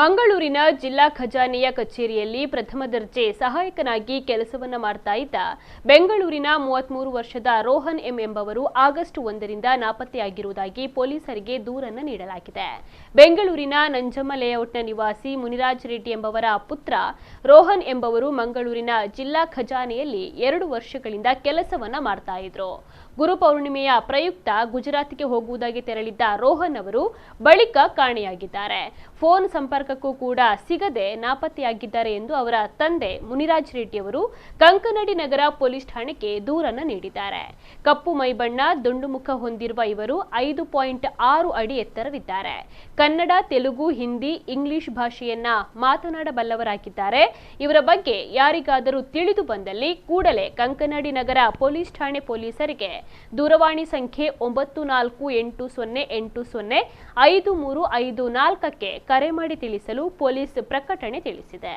ಮಂಗಳೂರಿನ ಜಿಲ್ಲಾ ಖಜಾನೆಯ ಕಚೇರಿಯಲ್ಲಿ ಪ್ರಥಮ ದರ್ಜೆ ಸಹಾಯಕನಾಗಿ ಕೆಲಸವನ್ನ ಮಾಡ್ತಾ ಇದ್ದ ಬೆಂಗಳೂರಿನ 33 ವರ್ಷದ ರೋಹನ್ ಎಂ ಎಂಬವರು ಆಗಸ್ಟ್ 1ರಿಂದ ನಾಪತ್ತೆಯಾಗಿರುವುದಾಗಿ ಪೊಲೀಸರಿಗೆ ದೂರನ್ನು ನೀಡಲಾಗಿದೆ. ಬೆಂಗಳೂರಿನ ನಂಜಮ್ಮ ಲೇಔಟ್ನ ನಿವಾಸಿ ಮುನಿರಾಜ್ ರೆಡ್ಡಿ ಎಂಬವರ ಪುತ್ರ ರೋಹನ್ ಎಂಬವರು ಮಂಗಳೂರಿನ ಜಿಲ್ಲಾ ಖಜಾನೆಯಲ್ಲಿ 2 ವರ್ಷಗಳಿಂದ ಕೆಲಸವನ್ನ ಮಾಡ್ತಾ ಇದ್ರು. ಗುರುಪೌರ್ಣಿಮೆಯ ಪ್ರಯುಕ್ತ ಗುಜರಾತ್ಗೆ ಹೋಗುವುದಾಗಿ ತೆರಳಿದ್ದ ರೋಹನ್ ಅವರು ಬಳಿಕ ಕಾಣೆಯಾಗಿದ್ದಾರೆ. ಫೋನ್ ಸಂಪರ್ಕಕ್ಕೂ ಕೂಡ ಸಿಗದೆ ನಾಪತ್ತೆಯಾಗಿದ್ದಾರೆ ಎಂದು ಅವರ ತಂದೆ ಮುನಿರಾಜ್ ರೆಡ್ಡಿ ಅವರು ಕಂಕನಾಡಿ ನಗರ ಪೊಲೀಸ್ ಠಾಣೆಗೆ ದೂರನ್ನು ನೀಡಿದ್ದಾರೆ. ಕಪ್ಪು ಮೈಬಣ್ಣ, ದುಂಡು ಮುಖ ಹೊಂದಿರುವ ಇವರು 5.6 ಅಡಿ ಎತ್ತರವಿದ್ದಾರೆ. ಕನ್ನಡ, ತೆಲುಗು, ಹಿಂದಿ, ಇಂಗ್ಲಿಷ್ ಭಾಷೆಯನ್ನ ಮಾತನಾಡಬಲ್ಲವರಾಗಿದ್ದಾರೆ. ಇವರ ಬಗ್ಗೆ ಯಾರಿಗಾದರೂ ತಿಳಿದು ಬಂದಲ್ಲಿ ಕೂಡಲೇ ಕಂಕನಾಡಿ ನಗರ ಪೊಲೀಸ್ ಠಾಣೆ ಪೊಲೀಸರಿಗೆ ದೂರವಾಣಿ ಸಂಖ್ಯೆ 9480805354ಕ್ಕೆ ಕರೆ ಮಾಡಿ ತಿಳಿಸಲು ಪೊಲೀಸ್ ಪ್ರಕಟಣೆ ತಿಳಿಸಿದೆ.